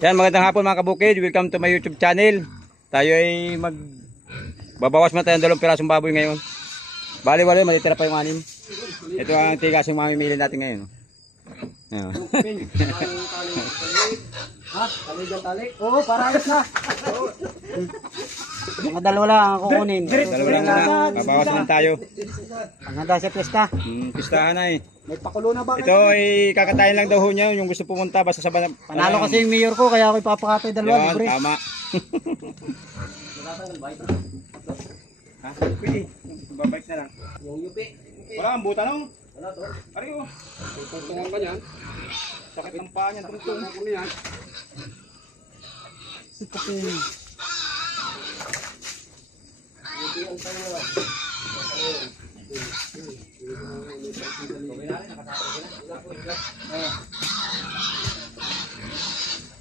Yan, magandang hapon mga kabukid. Welcome to my YouTube channel. Tayo ay babawas mo tayong 2 pirasong baboy ngayon. Bali-wali, matitira pa yung 6. Ito ang tigas yung mamimili natin ngayon. Ayan. Ha? Tali dyan tali? Oo, para ayos na. Mga dalawa lang ang kukunin. Dalawa lang muna. Babawas naman tayo. Ang handa sa pesta. Pistahan na eh. May pakulo na ba? Ito ay kakatayin lang daw ho niya. Yung gusto pumunta basta sa Panalo kasi yung mayor ko, kaya ako ipapakatay dalawa. Yan, Libre. tama. Ha? Pwede. Babike na lang. Yung yupi. Wala, ang buta no? Wala to. Ari oh. Tutungan ka niyan. Sakit ng paa niyan. Tungtong. Ano yan? Sikapin. Yupi ang tayo.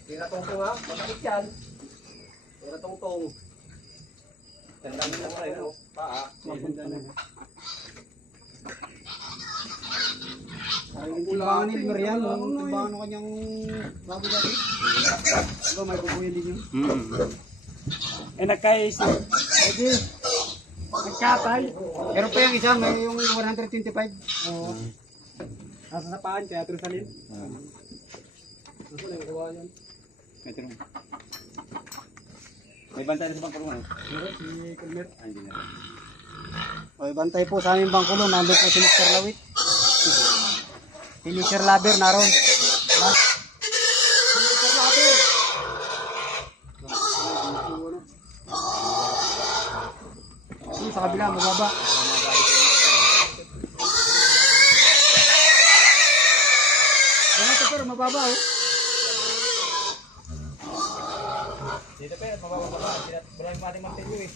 Tira tongtong ha, masakit yan. Tira tongtong. Tandaan lang tayo, paa. Ang kulangan ni Marian, ang timbangan ng kanyang baboy dati. Aba, may bubuyin din yun. Eh, nagkais. Pwede. Nagkatay. Pero pa yung isa, may yung 125. Oo. Nasa sa paan, kaya trusalin. Nasa na yung gawa yan. Ito rin. May bantay na sa bangkulungan. Meron, si Kulmer. Hindi na. Okay, bantay po sa aming bangkulo. Nandun po si Mr. Lawit. Si Mr. Laber naroon. Si Mr. Laber. Sa kabila, mababa. Ano ito pero mababa oh. Dito pa, mababa. Wala yung mating mantilyo eh.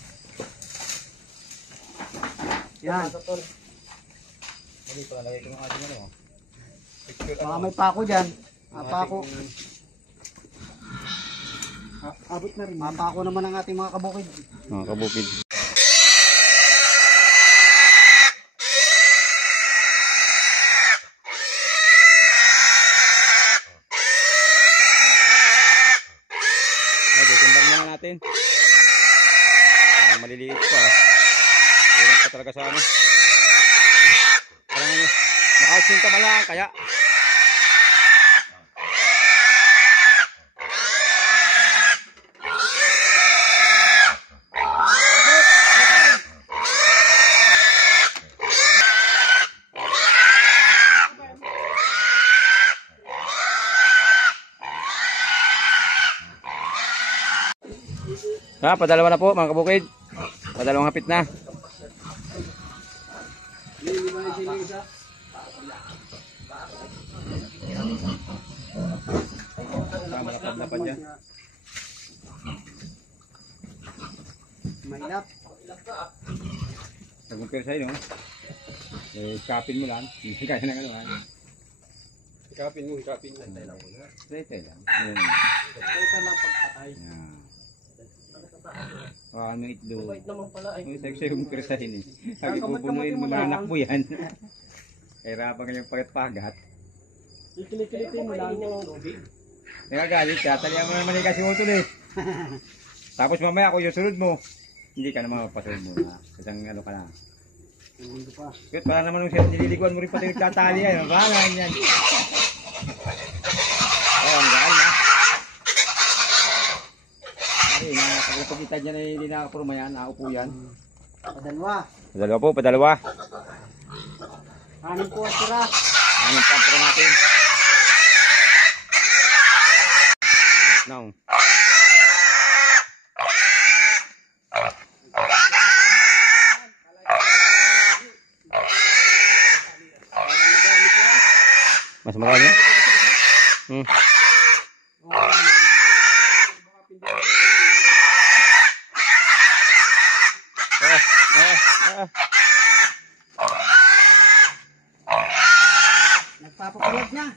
Yan. Dito, nalagay ko yung ating ano. Baka may pako dyan. Pako. Abot na rin. Mapako naman ang ating mga kabukid. Mga kabukid. Okay, timbang muna natin. Parang maliliit pa. Kulang pa talaga sa ano. Parang ano, naka-80 pa lang kaya. Padalawa na po mga kabukid. Padalawang hapit na. Malapad na pa dyan. Mahilap. Nag-compare sa'yo no? Kapin mo lang. Hindi kaya na gano'n. Ikapin mo. Try lang. Ayan. Ito lang pagpatay. Ayan. Ano itlog? Bait naman pala ay. Sexy yung kirsahin eh. Lagi pupunuin mo mga anak mo yan. Kahirapan kanyang pagat-pagat. Kikilikilitin mo lang yung lubig. Nagagalit ka, talihan mo naman kasi utol eh. Tapos mamaya ako yung sunod mo. Hindi ka naman mapasunod mo na. Kasi ano ka na. Hindi pa. Kahit para naman nung siya, nililiguan mo rin pati nagtatali yan. Mabangan yan. Oh, ang gaan na. Ay, nakapagpagkita niya na hindi nakapurma yan. Nakaupo yan. Padalwa. Padalawa po, padalawa. Anin po ang tira. Anong pampro natin? Now. Mas marami? Nagpapakulat niya.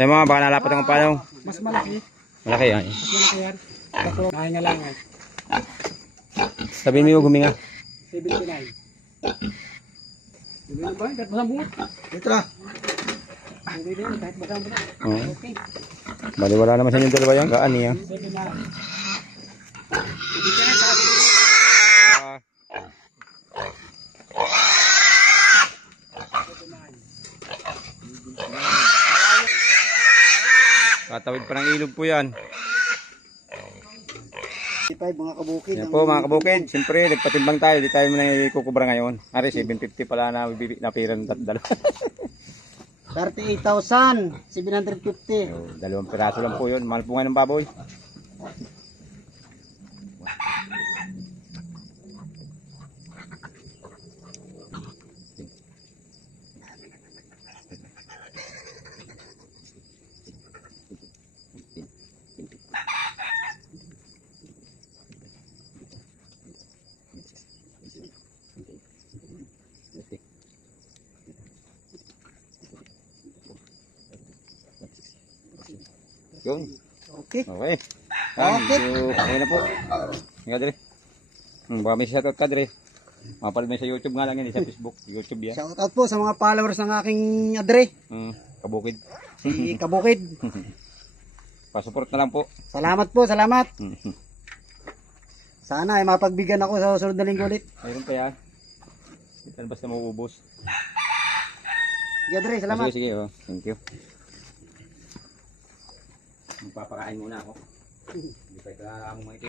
Yung mga baka nalapat ang panaw. Mas malaki. Malaki yan. Mas malaki yan. Nahinga lang eh. Sabihin mo yung guminga. 79. Sabihin ba? Kahit basang bungot. Dito na. Hindi din, kahit basang bungot. Oo. Okay. Bali wala naman sa inyong dalawa yan. Gaan niya. 7 na. Hindi ka na sabi. Katawid pa ng ilog po yan. 5 mga kabukid. Yan po mga kabukid. Siyempre nagpatimbang tayo. Di tayo muna ikukubra ngayon. Ari 750 pala na napiran dalawa. 38,750. Dalawang piraso lang po yun. Mahal po nga ng baboy. Yun. Okay. Okay. Okay. Okay na po. Nga dire. Baka may shoutout ka dire. Mapalad mo sa YouTube nga lang yan. Sa Facebook. YouTube yan. Shoutout po sa mga followers ng aking adre. Kabukid. Si Kabukid. Pasupport na lang po. Salamat po, salamat. Sana ay mapagbigyan ako sa susunod na linggo ulit. Mayroon pa yan. Ito basta mauubos. Sige adre, salamat. Sige, sige. Oh. Thank you. Magpapakain muna ako. Hindi pa ito na ako mga